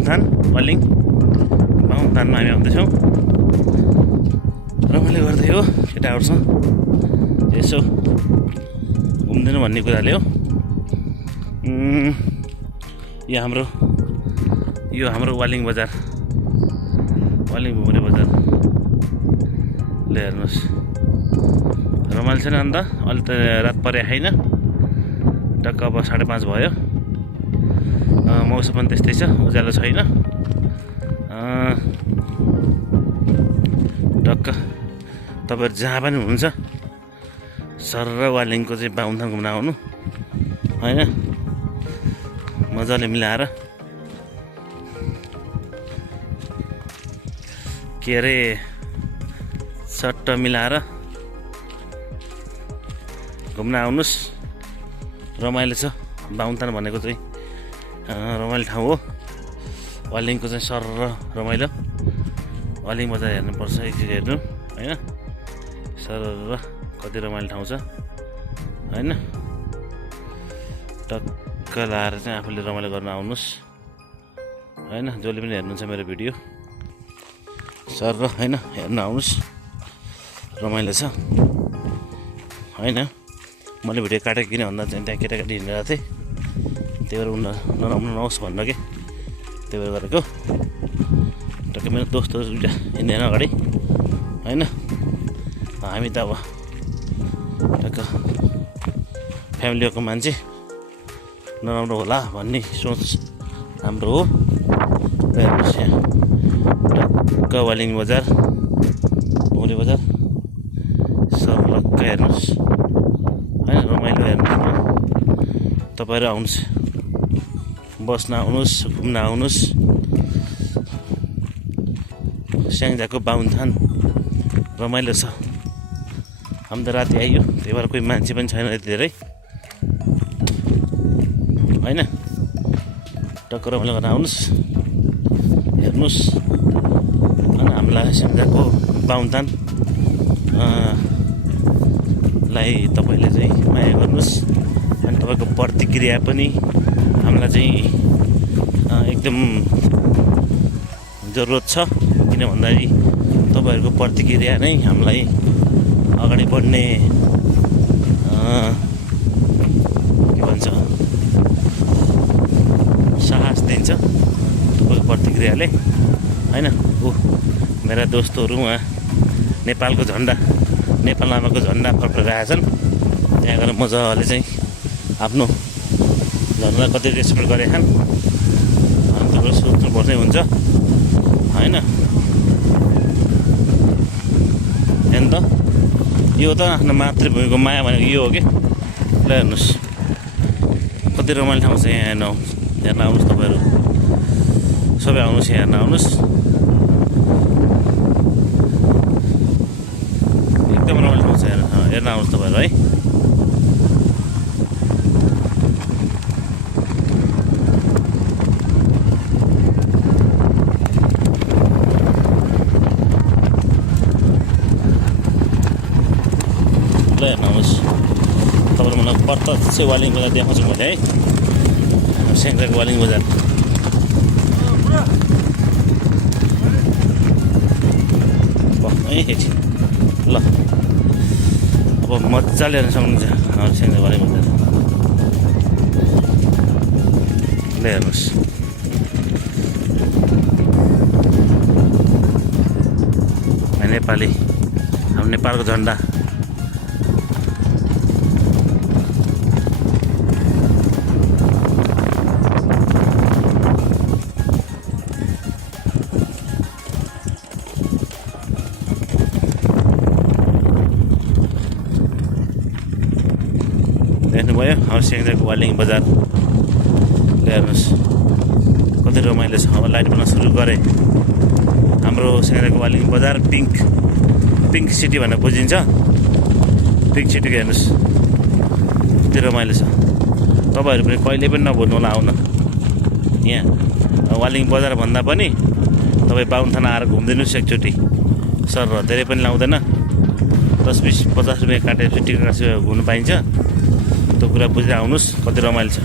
बाहुनथान वालिङ बाहुनथानमा हामी आउँदैछौँ। रमाइलो गर्दै हो केटाहरूसँग यसो घुम्दिनु भन्ने कुराले हो। यो हाम्रो वालिङ बजार, वालिङ भुमरे बजार ल हेर्नुहोस् रमाइलो छैन। अन्त अहिले त रात परे छैन, टक्क अब 5:30 भयो। मौसम पनि त्यस्तै छ, उज्यालो छैन। टक्क तपाईँहरू जहाँ पनि हुनुहुन्छ सर र वालिङको चाहिँ बाहुनथान घुम्न आउनु होइन, मजाले मिलाएर के अरे सट्ट मिलाएर घुम्न आउनुहोस्। रमाइलो छ। बाहुनथान भनेको चाहिँ रमाइलो ठाउँ हो। वालिङको चाहिँ सर र रमाइलो। वालिङ बजार हेर्नुपर्छ, एकचोटि हेर्नु होइन, सर र कति रमाइलो ठाउँ छ होइन। टक्क लाएर चाहिँ आफूले रमाइलो गर्न आउनुहोस् होइन। जसले पनि हेर्नुहुन्छ मेरो भिडियो सर र होइन हेर्न आउनुहोस्, रमाइलो छ होइन। मैले भिडियो काटेको किन भन्दा चाहिँ त्यहाँ केटाकेटी हिँडेर थिएँ, त्यही भएर नराम्रो नहोस् भनेर के, त्यही भएर गरेको। टक्कै मेरो दोस्तहरू दुइटा हिँड्दैन अगाडि होइन। हामी त अब टक्क फ्यामिलीको मान्छे, नराम्रो होला भन्ने सोच हाम्रो हो। हेर्नुहोस् यहाँ टक्क वालिङ बजार भुमरे बजार सरलक्क हेर्नुहोस् होइन, रमाइलो हेर्नुहोस् न। तपाईँहरू आउनुहोस्, बस्न आउनुहोस्, घुम्न आउनुहोस्। स्याङ्जाको बाहुनथान रमाइलो छ। हामी त राति आइयो, त्यही भएर कोही मान्छे पनि छैन यति धेरै होइन। टक्क रमाइलो गर्न आउनुहोस्, हेर्नुहोस् अनि हामीलाई स्याङ्जाको बाहुनथान लाई तपाईँले चाहिँ माया गर्नुहोस्। अनि तपाईँको प्रतिक्रिया पनि हामीलाई चाहिँ एकदम जरुरत छ। किन भन्दाखेरि तपाईँहरूको प्रतिक्रिया नै हामीलाई अगाडि बढ्ने के भन्छ साहस दिन्छ तपाईँको प्रतिक्रियाले होइन। मेरा दोस्तहरू उहाँ नेपालको झन्डा, नेपाल नामको झन्डा फडफडाइरहेछन्। त्यहाँ गएर मजाले चाहिँ आफ्नो झन्डालाई कति रेस्पेक्ट गरेछन् अनि तपाईँले सोच्नुपर्ने हुन्छ होइन। हेर्नु त, यो त आफ्नो मातृभूमिको माया भनेको यो हो कि। ल हेर्नुहोस् कति रमाइलो ठाउँ छ यहाँ, हेर्न आउनुहोस्। तपाईँहरू सबै आउनुहोस्, यहाँ हेर्न आउनुहोस्। एकदम रमाइलो ठाउँ छ, हेर्न आउनुहोस् तपाईँहरू है। ल हेर्न आउनुहोस्। तपाईँहरू मलाई प्रत्यक्ष वालिङ बजार देखाउँछु मैले है, स्याङ्जाको वालिङ बजार। ल अब मजाले हेर्न सक्नुहुन्छ स्याङ्जाको वालिङ बजार। ल हेर्नुहोस् नेपाली, हाम्रो नेपालको झन्डा। देख्नुभयो हाम्रो स्याङ्जाको वालिङ बजार। हेर्नुहोस् कति रमाइलो छ। अब लाइट बन्न सुरु गरे। हाम्रो स्याङ्जाको वालिङ बजार पिङ्क सिटी भनेर बुझिन्छ। पिङ्क सिटीको हेर्नुहोस् कति रमाइलो छ। तपाईँहरू पनि कहिले पनि नभुल्नु होला आउन यहाँ वालिङ बजार भन्दा पनि तपाईँ बाहुनथान आएर घुमिदिनुहोस् एकचोटि। सर धेरै पनि लाउँदैन, 10-20-50 रुपियाँ काटेपछि टिकट काटेर घुम्नु पाइन्छ। त्यो कुरा बुझेर आउनुहोस्, कति रमाइलो छ।